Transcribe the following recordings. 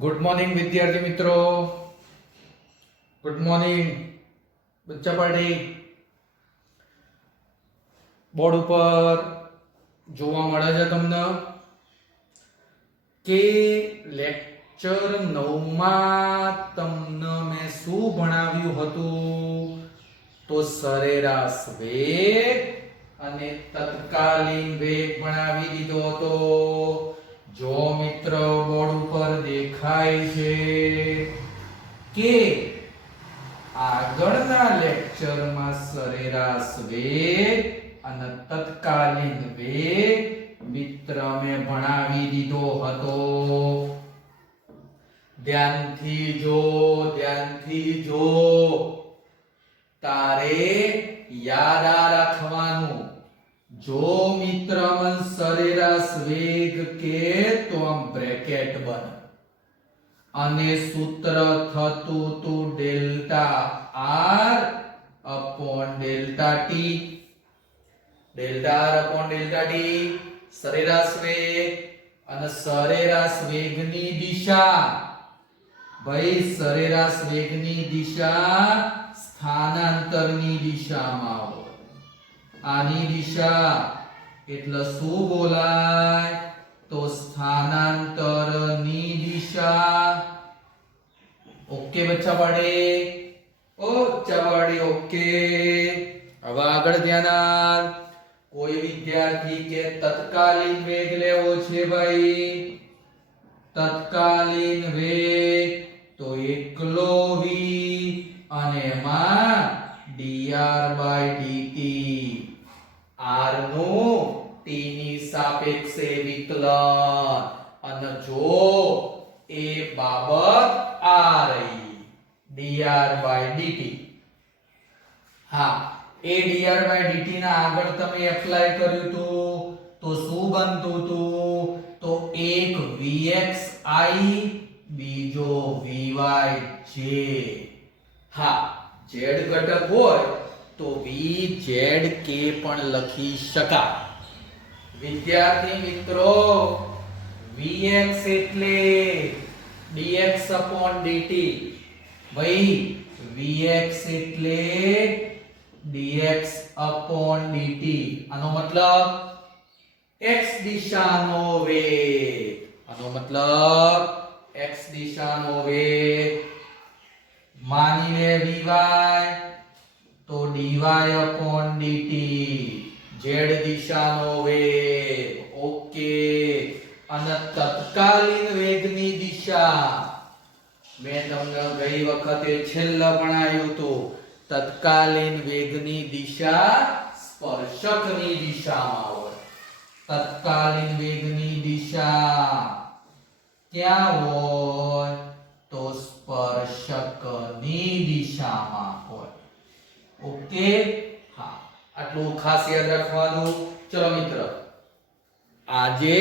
Good morning विद्यार्थी मित्रों। Good morning बच्चा पार्टी बोर्ड पर જોવા મળે છે તમને કે લેક્ચર 9 માં તમને મેં શું ભણાવ્યું હતું તો સરેરાશ વેગ અને તત્કાલીન વેગ ભણાવી દીધો હતો। જો મિત્ર બોર્ડ ઉપર દેખાય છે કે આગળના લેક્ચરમાં સરેરાશ વેગ અને તત્કાલીન વેગ મિત્ર મેં ભણાવી દીધો હતો। ધ્યાનથી જો તારે યાદ રાખવાનું। જો મિત્ર મન સરેરાશ વેગ કે તો આમ બ્રેકેટ બન અને સૂત્ર થતું તું delta R upon delta T. Delta R upon delta T સરેરાશ વેગ અને સરેરાશ વેગની દિશા। ભાઈ સરેરાશ વેગની દિશા સ્થાનાંતરની દિશામાં હોય। આની દિશા એટલે શું બોલાય તો સ્થાનાંતરની દિશા। ઓકે બચ્ચા પાડે ઓકે। હવે આગળ ધ્યાન આપ। કોઈ વિદ્યાર્થી કે તત્કાલીન વેગ લેવો છે ભાઈ। તત્કાલીન વેગ તો એકલો v અને એમાં dr/dt r નું t ની સાપેક્ષે વિકલન અને જો એ બાબત આ રહી dr/dt। હા એ dr/dt ના આગળ તમે એપ્લાય કર્યું તો શું બનતું હતું તો એક vxi બીજો vyj। હા z ઘટક હોય તો vzk પણ લખી શકાય। વિદ્યાર્થી મિત્રો vx એટલે dx/dt। ભાઈ vx એટલે dx/dt આનો મતલબ x દિશાનો વેગ। આનો મતલબ x દિશાનો વેગ માની લે vy તો dy/dt z દિશાનો વેગ। ઓકે અને તત્કાલીન વેગની દિશા મેં તમને ગઈ વખતે છેલ્લા ભણાવ્યું હતું। તત્કાલીન વેગની દિશા સ્પર્શકની દિશામાં હોય। તત્કાલીન વેગની દિશા ક્યાં હોય તો સ્પર્શકની દિશામાં હોય। ઓકે હા આટલું ખાસ યાદ રાખવાનું। ચલો મિત્ર આજે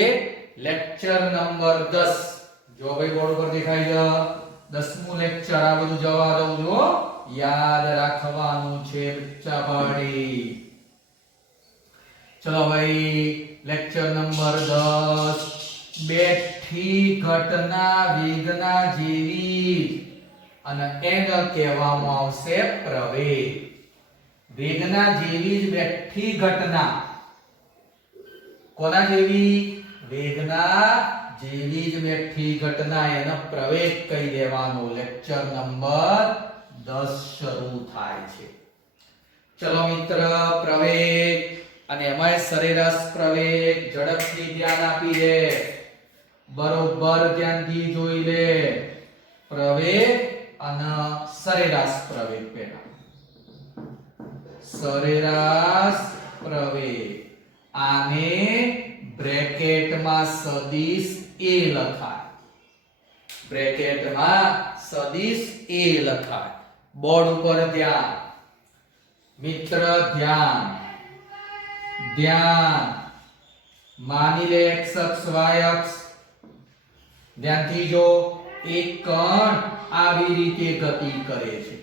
લેક્ચર નંબર 10 જો ભાઈ બોર્ડ પર દેખાય છે 10મું લેક્ચર આ બધું જવા દઉં જો યાદ રાખવાનું છે બચ્ચા ભાઈ। ચલો ભાઈ લેક્ચર નંબર 10 બેઠી ઘટના વેગના જેવી અને એને કહેવામાં આવશે પ્રવેગ। વેગના જેવી જ બેઠી ઘટના કોના જેવી વેગના જેવી જ બેઠી ઘટના એને પ્રવેગ કહી દેવાનો। લેક્ચર નંબર 10 શરૂ થાય છે। ચલો મિત્ર પ્રવેગ અને એમાંય સરેરાશ પ્રવેગ ઝડપથી ધ્યાન આપી દે બરોબર ધ્યાનથી જોઈ લે। પ્રવેગ અને સરેરાશ પ્રવેગ પહેલા સરેરાશ પ્રવેગ આને બ્રેકેટમાં સદિશ a લખાય। બ્રેકેટમાં સદિશ a લખાય। બોર્ડ ઉપર ધ્યાન મિત્ર ધ્યાન માની લે x અક્ષ y અક્ષ ધ્યાનથી જો એક કણ આવી રીતે ગતિ કરે છે।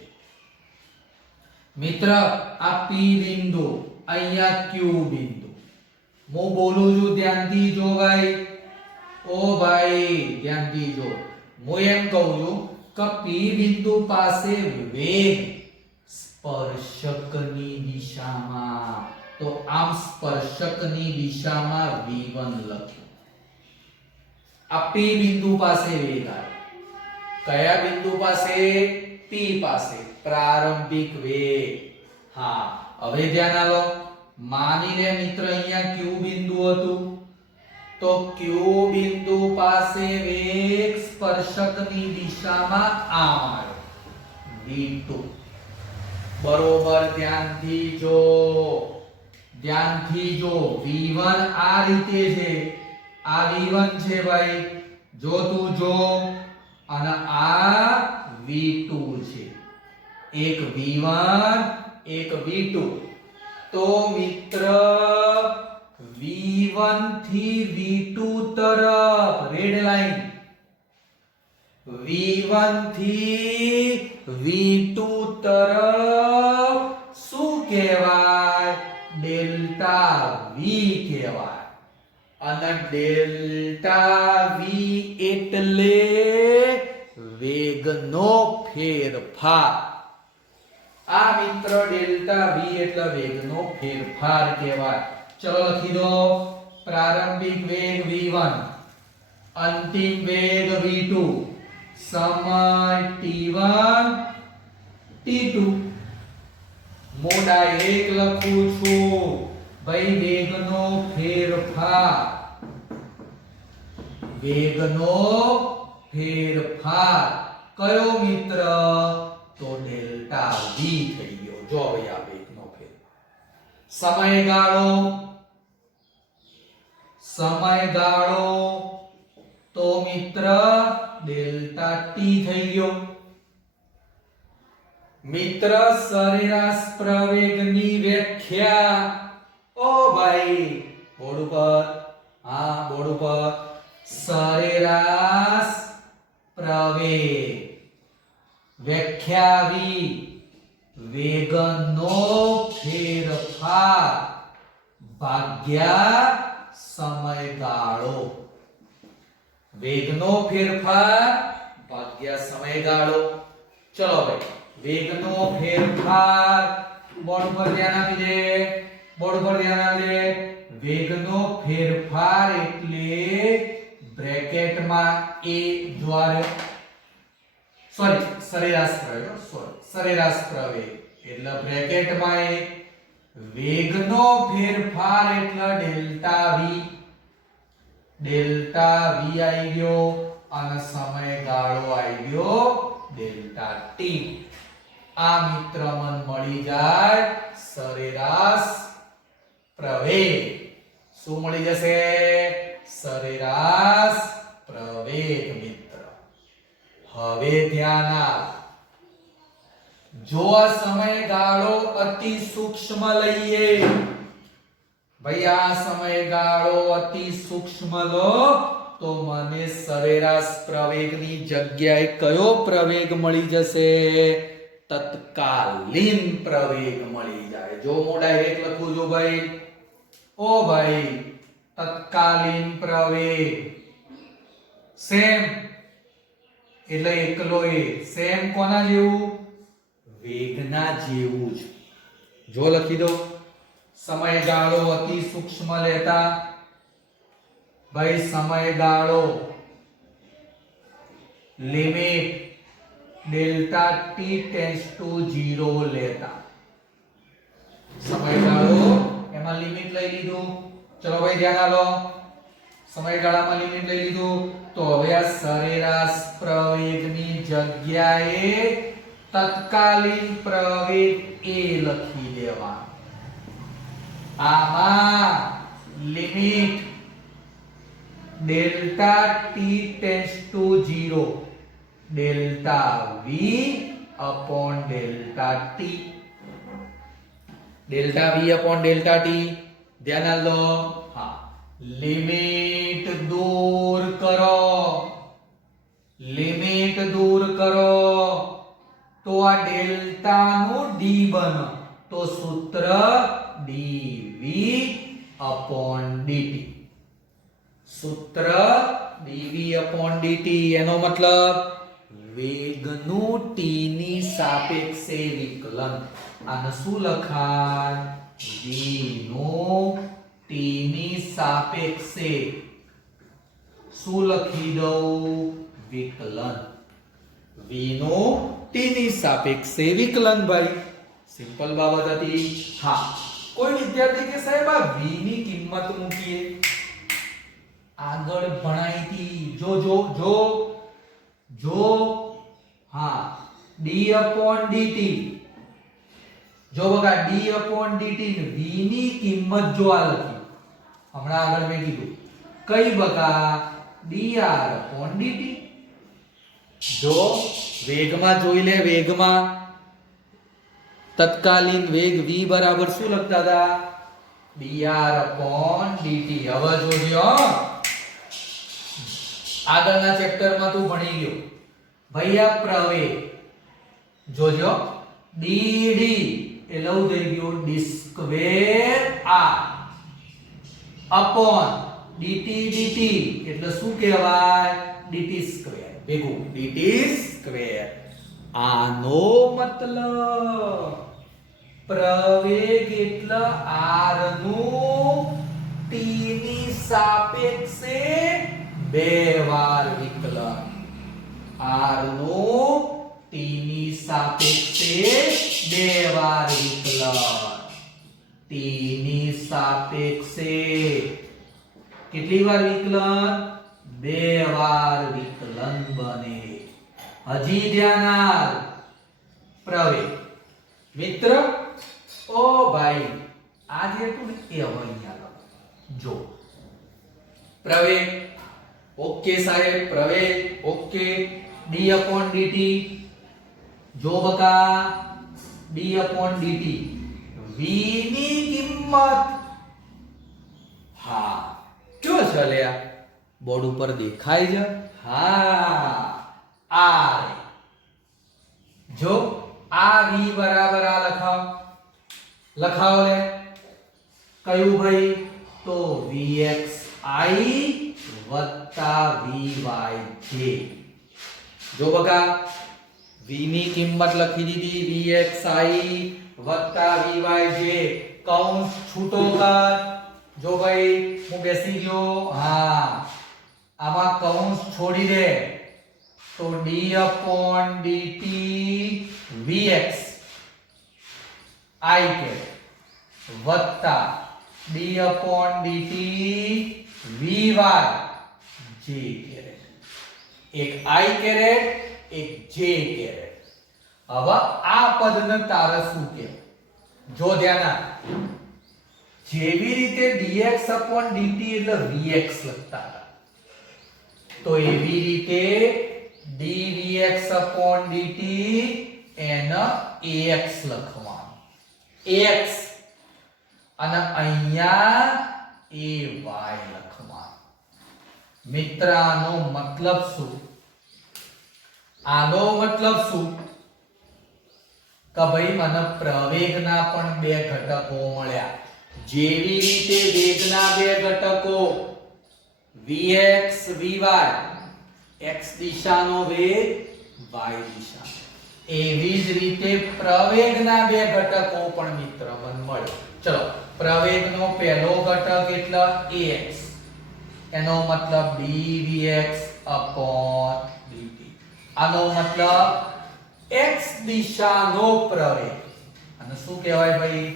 મિત્ર આ p બિંદુ અહીંયા q બિંદુ હું બોલું છું ધ્યાનથી જો ભાઈ ઓ ભાઈ ધ્યાનથી જો હું એમ કહું છું કે P બિંદુ પાસે વેગ સ્પર્શકની દિશામાં, તો આમ સ્પર્શકની દિશામાં v1 લખ્યું. આ P બિંદુ પાસે વેગ આવ્યો. કયા બિંદુ પાસે? P પાસે પ્રારંભિક વેગ. હા, હવે ધ્યાન આલો. માની લે મિત્ર અહીંયા Q બિંદુ હતું, તો Q બિંદુ પાસે વેગ સ્પર્શકની દિશામાં આમ આવ્યો v2. બરોબર, ધ્યાનથી જો v1 આ રીતે છે. આ v1 છે ભાઈ, જો તું જો, અને આ v2 છે. એક v1 એક v2. તો મિત્ર v1 થી v2 તરફ રેડ લાઈન, v1 થી v2 તરફ શું કહેવાય? ડેલ્ટા v કહેવાય. અને ડેલ્ટા v એટલે વેગનો ફેરફાર. આ મિત્ર ડેલ્ટા v એટલે વેગનો ફેરફાર કહેવાય. ચલો લખી દો. પ્રારંભિક વેગ v1, અંતિમ વેગ v2, સમય t1 t2. હું ડાયરેક્ટ લખું છું ભાઈ વેગનો ફેરફાર. કયો મિત્ર? તો ડેલ્ટા v થઈ ગયો. જો ભાઈ આ વેગનો ફેરફાર. સમયગાળો તો મિત્ર ડેલ્ટા t થઈ ગયો. મિત્ર સરેરાશ પ્રવેગની વ્યાખ્યા. ઓ ભાઈ બોર્ડ ઉપર, હા બોર્ડ ઉપર. સરેરાશ પ્રવેગ વ્યાખ્યા આવી. વેગનો ફેરફાર ભાગ્યા સમયગાળો. વેગનો ફેરફાર ભાગ્યા સમયગાળો. ચલો ભાઈ, વેગનો ફેરફાર બોર્ડ પર ધ્યાન આપી દે. વેગનો ફેરફાર એટલે બ્રેકેટમાં a દ્વારા સરેરાશ પ્રવેગ એટલે બ્રેકેટમાં a. વેગનો ફેરફાર એટલે ડેલ્ટા v આવી ગયો, અને સમયગાળો આવી ગયો ડેલ્ટા t. આ મિત્ર મન મળી જાય સરેરાશ પ્રવેગ. શું મળી જશે? સરેરાશ પ્રવેગ મિત્ર. હવે ધ્યાન આપ. જો આ સમયગાળો અતિ સૂક્ષ્મ લઈએ ભાઈ, આ સમયગાળો અતિ સૂક્ષ્મ લો તો મને સરેરાશ પ્રવેગની જગ્યાએ કયો પ્રવેગ મળી જશે? તત્કાલીન પ્રવેગ મળી જાય. જો હું ડાયરેક્ટ લખું છું ભાઈ, ઓ ભાઈ તત્કાલીન પ્રવેગ સેમ એટલે એકલો એ. સેમ કોના જેવું? વેગના જેવું જ. જો લખી દો. સમયગાળો અતિ સૂક્ષ્મ લેતા ભાઈ, સમયગાળો limit delta t tends to 0 લેતા. સમયગાળો એમાં લિમિટ લઈ લીધું. ચલો ભાઈ ધ્યાન આલો. સમયગાળામાં લિમિટ લઈ લીધું, તો હવે આ સરેરાશ પ્રવેગની જગ્યાએ તત્કાલીન પ્રવેગ a લખી દેવાનો. આમાં limit delta t tends to 0 delta v upon delta t. Delta v upon delta t ध्यान लो. हाँ, लिमिट दूर करो तो आ डेल्टा नु d बन, तो सूत्र dv अपॉन dt. सूत्र dv/dt એનો મતલબ વેગનું t ની સાપેક્ષે વિકલન. આને શું લખાય? v નું t ની સાપેક્ષે શું લખી દઉં? વિકલન. v નું t ની સાપેક્ષે વિકલન ભાઈ. સિમ્પલ બાબત હતી. હા, કોઈ વિદ્યાર્થી કે સાહેબ આ v ની કિંમત મૂકીએ. આગળ ભણાઈ હતી. જો હા, d/dt. જો બગા d/dt ને v ની કિંમત જો આ લખી. હમણાં આગળ મેં કીધું કઈ બગા? dr/dt. જો વેગમાં જોઈ લે, વેગમાં તત્કાલીન વેગ v બરાબર શું લખતા હતા? dr/dt. હવે જોજો, આગળના ચેપ્ટરમાં તું ભણી ગયો ભૈયા પ્રવેગ. જોજો dd એટલે હું થઈ ગયું d²r અપોન dt એટલે શું કહેવાય? dt². ભેગું dt². આનો મતલબ પ્રવેગ એટલે r નું t ની સાપેક્ષે બે વાર વિકલન. r નું t ની સાપેક્ષે બે વાર વિકલન. t ની સાપેક્ષે કેટલી વાર વિકલન? બે વાર વિકલન બને. હજી ધ્યાન આલ. પ્રવેગ મિત્ર ઓ ભાઈ આ જે હતું ને એ હવે અહીંયા જો પ્રવેગ. ઓકે સાહેબ, પ્રવેગ ઓકે. d/dt. જો બકા d/dt v ની કિંમત. હા કયો છે લ્યા? બોર્ડ ઉપર દેખાય છે. હા r. જો આ v બરાબર આ લખાવો લે. કયું ભાઈ? તો vxi વત્તા vyj. જો બકા v ની કિંમત લખી દીધી vxi વત્તા vyj. કૌંસ છૂટો કર. જો ભાઈ હું બેસી ગયો. હા, આમાં કૌંસ છોડી દે તો d/dt vx i કે વત્તા d/dt vy j કેરેટ. એક i કેરેટ, એક j કેરેટ. હવે આ પદને તારે શું કે? જો ધ્યાન આપ. જેવી રીતે dx/dt એટલે vx લખતા હતા, તો એવી રીતે dvx/dt એને ax લખવાનું. ax અને અહીંયા ay લખવાનું. મિત્ર આનો મતલબ શું? આનો મતલબ શું? કે ભાઈ મને પ્રવેગના પણ બે ઘટકો મળ્યા. જેવી રીતે વેગના બે ઘટકો vx vy, x દિશાનો વેગ y દિશા, એવી જ રીતે પ્રવેગના બે ઘટકો પણ મિત્ર મને મળે. ચલો, પ્રવેગનો પહેલો ઘટક એટલે ax, એનો મતલબ dvx/dt. આનો મતલબ x દિશાનો પ્રવેગ. અને શું કહેવાય ભાઈ?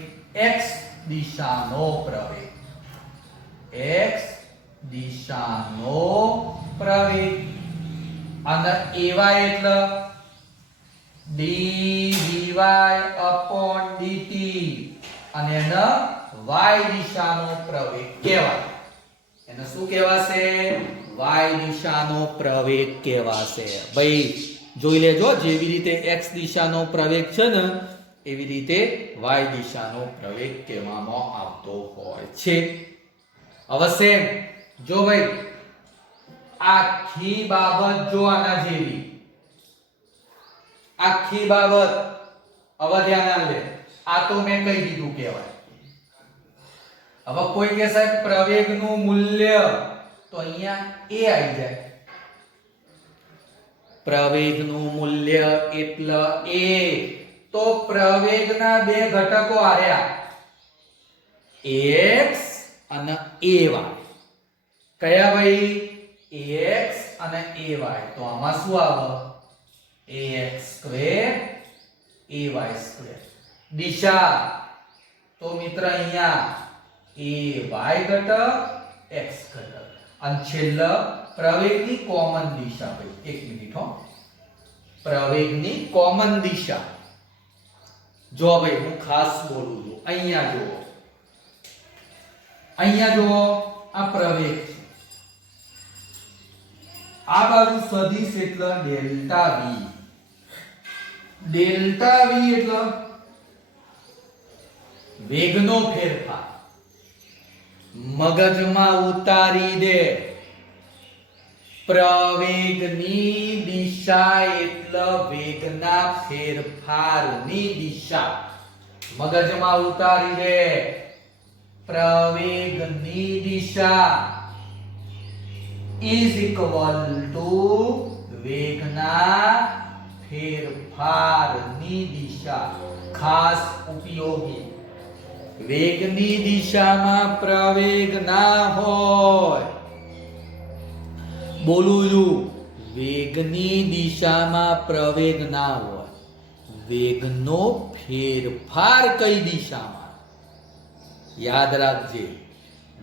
x દિશાનો પ્રવેગ. x દિશાનો પ્રવેગ. અને ay એટલે dvy/dt અને એનો y દિશાનો પ્રવેગ કહેવાય. એને શું કહેવાશે? y દિશાનો પ્રવેગ કહેવાશે. ભાઈ જોઈ લેજો, જેવી રીતે x દિશાનો પ્રવેગ છે ને એવી રીતે y દિશાનો પ્રવેગ કહેવામાં આવતો હોય છે. હવે સેમ જો ભાઈ આખી બાબત જો આના જેવી, આખી બાબત હવે ધ્યાન આલે. આ તો મેં કહી દીધું કહેવાય. હવે કોઈ કે સાહેબ પ્રવેગનું મૂલ્ય, તો તો અહીંયા a આવી જાય. પ્રવેગનું મૂલ્ય એટલે a. તો પ્રવેગના બે ઘટકો આર્યા x અને ay. કયા ભાઈ? ax અને ay. તો આમાં શું આવે? ax² ay². દિશા તો મિત્ર અહીંયા ay ઘટક x ઘટક અને છેલ્લા પ્રવેગની કોમન દિશા. ભાઈ એક મિનિટ હો. પ્રવેગની કોમન દિશા જો ભાઈ હું ખાસ બોલું છું. અહીંયા જુઓ, અહીંયા જુઓ, આ પ્રવેગ છે. આ બાજુ સદિશ એટલે ડેલ્ટા v. ડેલ્ટા v એટલે વેગનો ફેરફાર. મગજમાં ઉતારી દે. પ્રવેગની દિશા એટલે વેગના ફેરફારની દિશા. મગજમાં ઉતારી દે. પ્રવેગની દિશા is equal to વેગના ફેરફારની દિશા. ખાસ ઉપયોગી. વેગની દિશામાં પ્રવેગ ના હોય. બોલું છું, વેગની દિશામાં પ્રવેગ ના હોય. વેગનો ફેરફાર કઈ દિશામાં? યાદ રાખજે.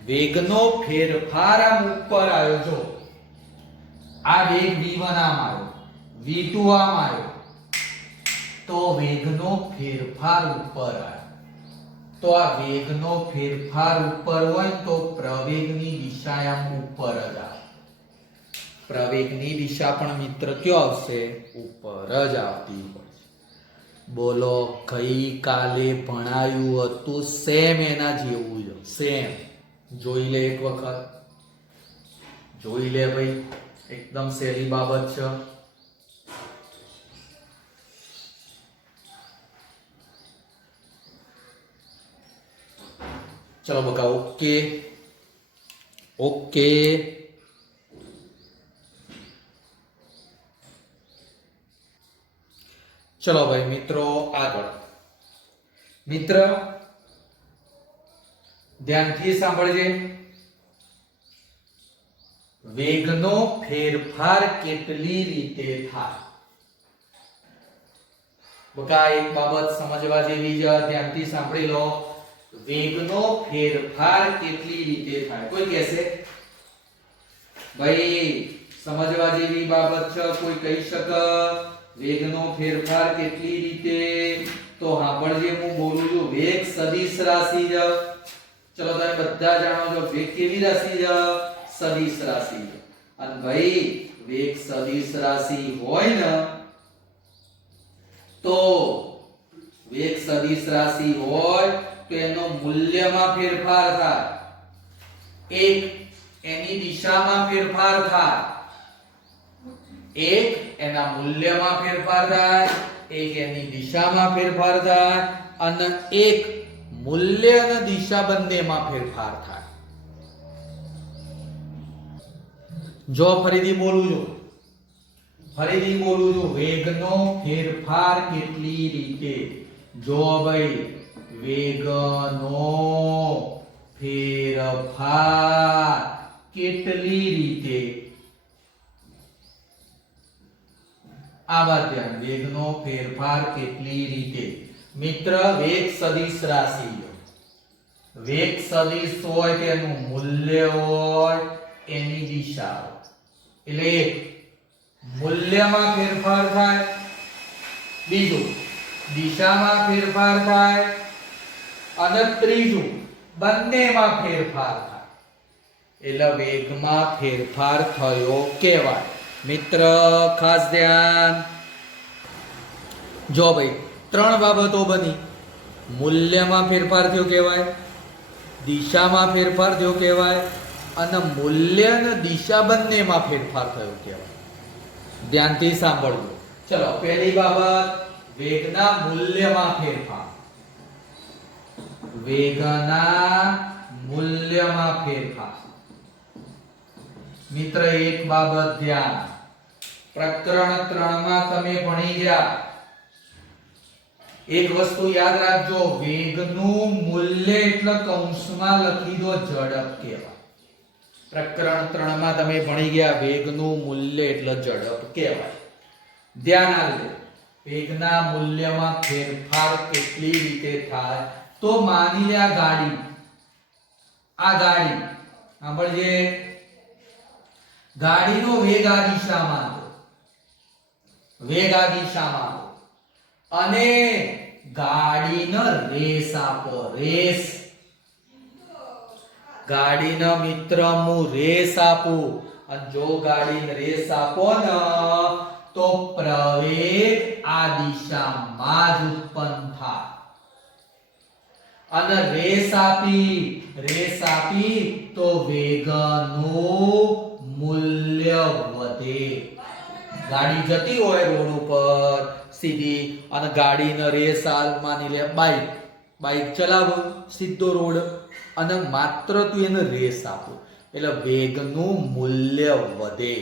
વેગનો ફેરફાર આમ ઉપર આવ્યો. જો આ વેગ v1 આમ આવ્યો, v2 આમ આવ્યો, તો વેગનો ફેરફાર ઉપર આવ્યો. તો આ વેગનો ફેરફાર ઉપર હોય તો પ્રવેગની દિશા આમ ઉપર જ આવે. પ્રવેગની દિશા પણ મિત્ર ક્યાં આવશે? ઉપર જ આવતી હોય. બોલો, ગઈ કાલે ભણાયું હતું સેમ એના જેવું જ. સેમ. જોઈ લે એક વખત. જોઈ લે ભાઈ, એકદમ સહેલી બાબત છે. ચલો બકા, ઓકે ઓકે. ચલો ભાઈ મિત્રો, આગળ. મિત્ર ધ્યાનથી સાંભળજે. વેગનો ફેરફાર કેટલી રીતે થાય? બકા એક બાબત સમજવા જેવી છે, ધ્યાનથી સાંભળી લો. વેગનો ફેરફાર કેટલી રીતે થાય? કોઈ કહેશે ભાઈ સમજવા જેવી બાબત છે, કોઈ કહી શકે વેગનો ફેરફાર કેટલી રીતે? તો સાંભળજે, હું બોલું છું. વેગ સદિશ રાશિ છે. ચલો તમે બધા જાણો છો વેગ કેવી રાશિ છે? સદિશ રાશિ. અને ભાઈ વેગ સદિશ રાશિ હોય ને તો વેગ સદિશ રાશિ હોય તો એનો મૂલ્યમાં ફેરફાર થાય. એક એની દિશામાં ફેરફાર થાય. એક એના મૂલ્યમાં ફેરફાર થાય. એક એની દિશામાં ફેરફાર થાય. અને એક મૂલ્ય અને દિશા બંનેમાં ફેરફાર થાય. જો ફરીથી બોલું છું, વેગનો ફેરફાર કેટલી રીતે? જો ભાઈ વેગનો ફેરફાર કેટલી રીતે? આ વાત ધ્યાન. વેગનો ફેરફાર કેટલી રીતે? મિત્ર વેગ સદિશ રાશિ. વેગ સદિશ હોય તેનું મૂલ્ય હોય, એની દિશા હોય. એટલે એક મૂલ્યમાં ફેરફાર થાય, બીજું દિશામાં ફેરફાર થાય, અને ત્રીજું બંનેમાં ફેરફાર થાય. એટલે વેગમાં ફેરફાર થયો કહેવાય. મિત્ર ખાસ ધ્યાન. જો ભાઈ ત્રણ બાબતો બની. મૂલ્યમાં ફેરફાર થયો કહેવાય, દિશામાં ફેરફાર થયો કહેવાય, અને મૂલ્ય અને દિશા બંનેમાં ફેરફાર થયો કહેવાય. ધ્યાનથી સાંભળજો. ચલો પહેલી બાબત, વેગના મૂલ્યમાં ફેરફાર. વેગના મૂલ્યમાં ફેરફાર. મિત્ર એક બાબત ધ્યાન, પ્રકરણ 3 માં તમે ભણી ગયા એક વસ્તુ યાદ રાખજો, વેગનું મૂલ્ય એટલે કૌંસમાં લખી દો ઝડપ કહેવાય. પ્રકરણ 3 માં તમે ભણી ગયા વેગનું મૂલ્ય એટલે ઝડપ કહેવાય. ધ્યાન આપજો, વેગના મૂલ્યમાં ફેરફાર કેટલી રીતે થાય? તો માની લે આ ગાડી સાંભળજે, ગાડીનો વેગ આ દિશામાં હતો, અને ગાડીને રેસ આપો, ગાડીને મિત્ર હું રેસ આપું, અને જો ગાડીને રેસ આપો ને તો પ્રવેગ આ દિશામાં જ ઉત્પન્ન થાય, અને રેસ આપી તો વેગનું મૂલ્ય વધે. ગાડી જતી હોય રોડ ઉપર સીધી, અને ગાડીને રેસ આલ, માની લે બાઈક ચલાવો સીધો રોડ, અને માત્ર તું એને રેસ આપો એટલે વેગનું મૂલ્ય વધે.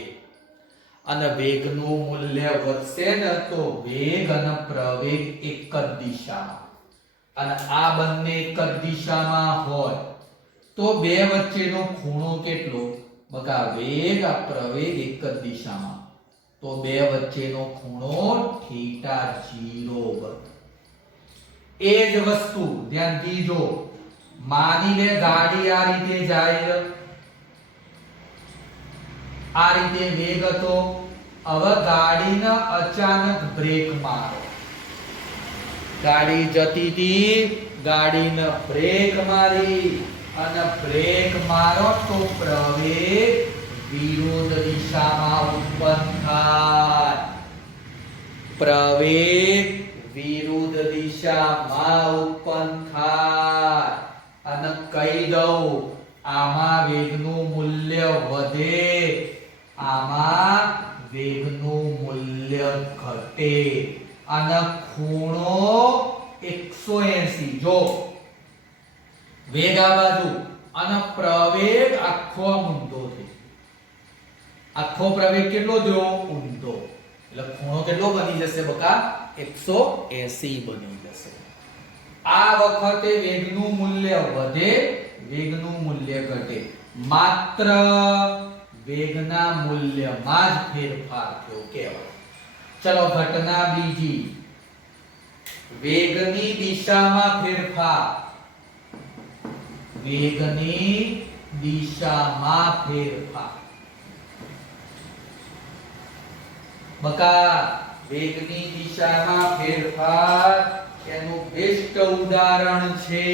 અને વેગનું મૂલ્ય વધશે ને તો વેગ અને પ્રવેગ એક જ દિશામાં, અને આ બંને એક જ દિશામાં હોય તો બે વચ્ચેનો ખૂણો કેટલો? બકા વેગ આ પ્રવેગ એક જ દિશામાં તો બે વચ્ચેનો ખૂણો θ0. એ જ વસ્તુ ધ્યાનથી જો, માની લે ગાડી આ રીતે જાય, આ રીતે વેગ હતો, હવે ગાડીને અચાનક બ્રેક મારો, ગાડી જતી હતી, ગાડીને બ્રેક મારી, અને બ્રેક મારો તો પ્રવેગ વિરુદ્ધ દિશામાં ઉત્પન્ન થાય, પ્રવેગ વિરુદ્ધ દિશામાં ઉત્પન્ન થાય. અને કહી દઉં, આમાં વેગનું મૂલ્ય વધે, આમાં વેગનું મૂલ્ય ઘટે, અને ખૂણો 180. જો વેગ આ બાજુ અને પ્રવેગ આખો ઊંધો છે, આખો પ્રવેગ કેટલો થયો? ઊંધો, એટલે ખૂણો કેટલો બની જશે બકા? 180 બની જશે. આ વખતે વેગનું મૂલ્ય વધે, વેગનું મૂલ્ય ઘટે, માત્ર વેગના મૂલ્યમાં જ ફેરફાર થયો કહેવાય. ચલો ઘટના બીજી, વેગની દિશામાં ફેરફાર, વેગની દિશામાં ફેરફાર. બકા વેગની દિશામાં ફેરફાર એનું બેસ્ટ ઉદાહરણ છે,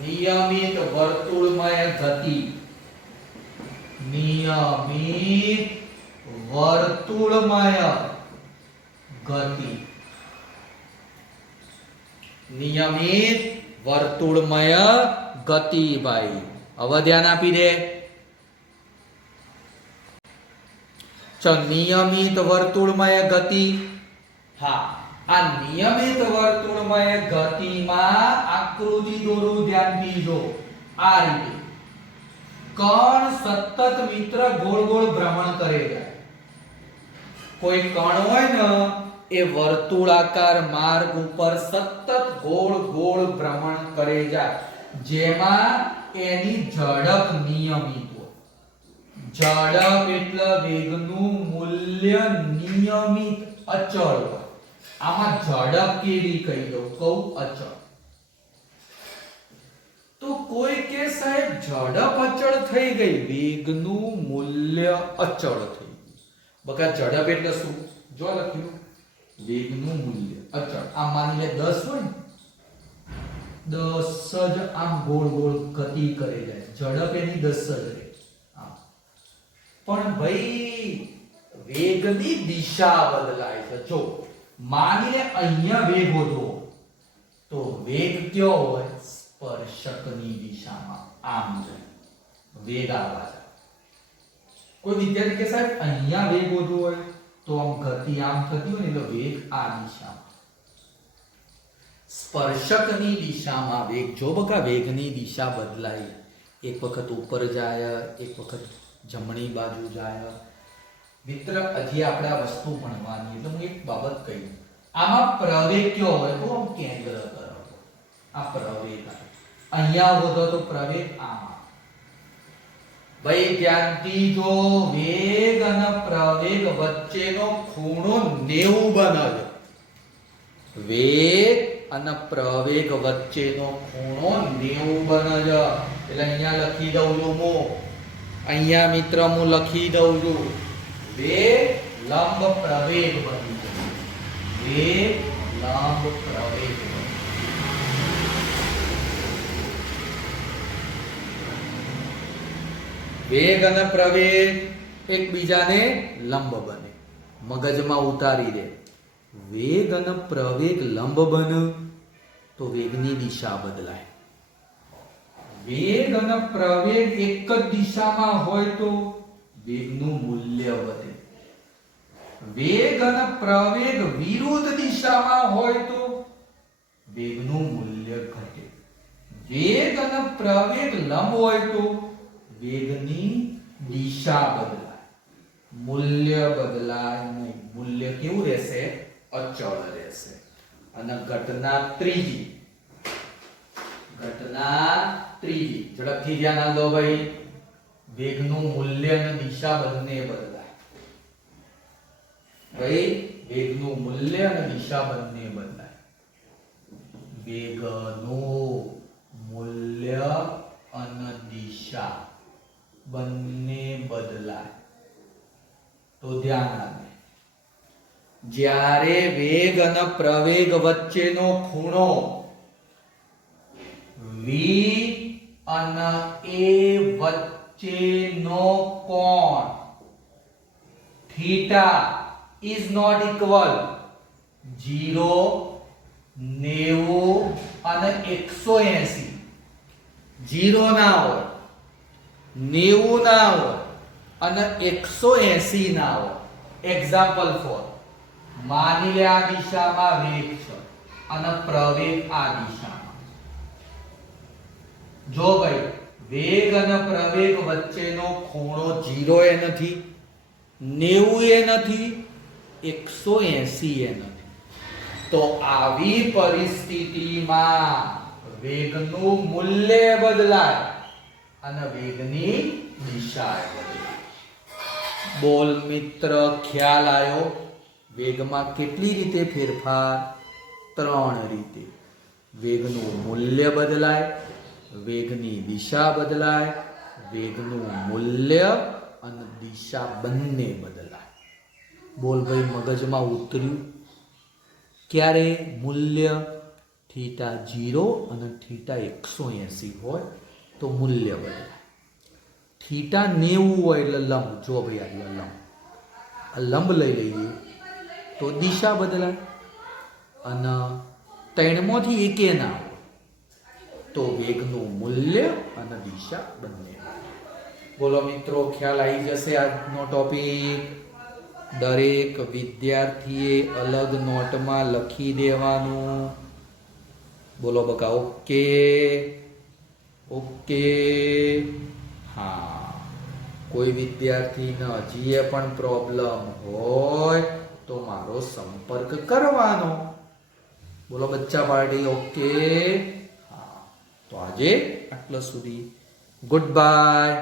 નિયમિત વર્તુળમય ગતિ. નિયમિત વર્તુળમય ગતિ, નિયમિત વર્તુળમય ગતિ. ભાઈ હવે ધ્યાન આપી દે, નિયમિત વર્તુળમય ગતિ. હા, આ નિયમિત વર્તુળમય ગતિમાં આકૃતિ દોરું, ધ્યાનથી જો. આ રીતે કણ સતત મિત્ર ગોળ ગોળ ભ્રમણ કરે જાય. કોઈ કણ હોય ને એ વર્તુળાકાર માર્ગ ઉપર સતત ગોળ ગોળ ભ્રમણ કરે જાય, જેમાં એની ઝડપ નિયમિત હોય. ઝડપ એટલે વેગનું મૂલ્ય નિયમિત અચળ હોય. આમાં ઝડપ કેવી કહી દઉં, કહું અચળ. તો કોઈ કે સાહેબ ઝડપ અચળ થઈ ગઈ, વેગનું મૂલ્ય અચળ થઈ ગયું. બકા ઝડપ એટલે શું? જો લખ્યું વેગનું મૂલ્ય અચળ. આમ માની લે 10 હોય ને, 10 જ આમ ગોળ ગોળ ગતિ કરે જાય, ઝડપ એની 10 જ રહે. પણ ભાઈ વેગની દિશા બદલાય છે. જો માની લે અહીંયા વેગ વધો તો વેગ કયો હોય? સ્પર્શકની દિશામાં આમ જાય, વેગ આવા જાય. કોઈ વિદ્યાર્થી કે સાહેબ અહીંયા વેગ વધુ હોય તો આમ ગતિ આમ થતી હોય ને એટલે વેગ આ દિશામાં. સ્પર્શકની દિશામાં વેગ, જો બકા વેગની દિશા બદલાય, એક વખત ઉપર જાય, એક વખત જમણી બાજુ જાય. મિત્ર હજી આપણે આ વસ્તુ ભણવાની, એટલે હું એક બાબત કહી, આમાં પ્રવેગ કયો હોય તો આમ કેન્દ્ર તરફ, આ પ્રવેગ અહીંયા વધો તો પ્રવેગ આમાં. ભાઈ ધ્યાનથી જો, વેગ અને પ્રવેગ વચ્ચેનો ખૂણો 90 બને છે. વેગ અને પ્રવેગ વચ્ચેનો ખૂણો 90 બને છે. એટલે અહીંયા લખી દઉં છું હું, અહીંયા મિત્ર હું લખી દઉં છું, વેગ લંબ પ્રવેગ બની છે. વેગ લંબ પ્રવેગ બની. વેગ અને પ્રવેગ એકબીજાને લંબ બને. મગજમાં ઉતારી દે, વેગ અને પ્રવેગ લંબ બને તો વેગની દિશા બદલાય. વેગ અને પ્રવેગ એક જ દિશામાં હોય તો વેગનું મૂલ્ય વધે. વેગ અને પ્રવેગ વિરુદ્ધ દિશામાં હોય તો વેગનું મૂલ્ય ઘટે. વેગ અને પ્રવેગ લંબ હોય તો વેગની દિશા બદલાય, મૂલ્ય બદલાય નહીં. મૂલ્ય કેવું રહેશે? અચળ રહેશે. અને ઘટના ત્રીજી, ઝડપથી ધ્યાન આપો ભાઈ. વેગનું મૂલ્ય અને દિશા બંને બદલાય. ભાઈ વેગનું મૂલ્ય અને દિશા બંને બદલાય. વેગનું મૂલ્ય અને દિશા બંને બદલાય. તો ધ્યાન આપે, જ્યારે વેગ અને પ્રવેગ વચ્ચેનો ખૂણો v અને a વચ્ચેનો કોણ થીટા is not equal 0, 90 અને 180. 0 ના હોય, 90 ના હોય અને 180 ના હોય. એક્ઝામ્પલ 4, માની લે આ દિશામાં વેગ છે અને પ્રવેગ આ દિશામાં. જો ભાઈ વેગ અને પ્રવેગ વચ્ચેનો ખૂણો 0 એ નથી, 90 એ નથી, 180 એ નથી, તો આવી પરિસ્થિતિમાં વેગનું મૂલ્ય બદલાય અને વેગની દિશા બદલાય. બોલ મિત્ર, ખ્યાલ આવ્યો? વેગમાં કેટલી રીતે ફેરફાર? 3 રીતે. વેગનું મૂલ્ય બદલાય, વેગની દિશા બદલાય, વેગનું મૂલ્ય અને દિશા બંને બદલાય. બોલ ભાઈ, મગજમાં ઉતર્યું? ક્યારે મૂલ્ય થીટા 0 અને થીટા 180 હોય તો મૂલ્ય બદલાય. થીટા 90 હોય એટલે લંબ. જો ભાઈ આ લંબ લઈ લઈએ તો દિશા બદલાય. અને 3 માંથી એકે ના હોય તો વેગનું મૂલ્ય અને દિશા બંને. બોલો મિત્રો, ખ્યાલ આવી જશે આજનો ટોપિક. દરેક વિદ્યાર્થીએ અલગ નોટમાં લખી દેવાનું. બોલો બકા, ઓકે? ઓકે. હા, કોઈ વિદ્યાર્થીને હજી પણ પ્રોબ્લેમ હોય તો મારો સંપર્ક કરવાનો. બોલો બચ્ચા પાર્ટી, ઓકે? હા, તો આજે આટલા સુધી. Good bye.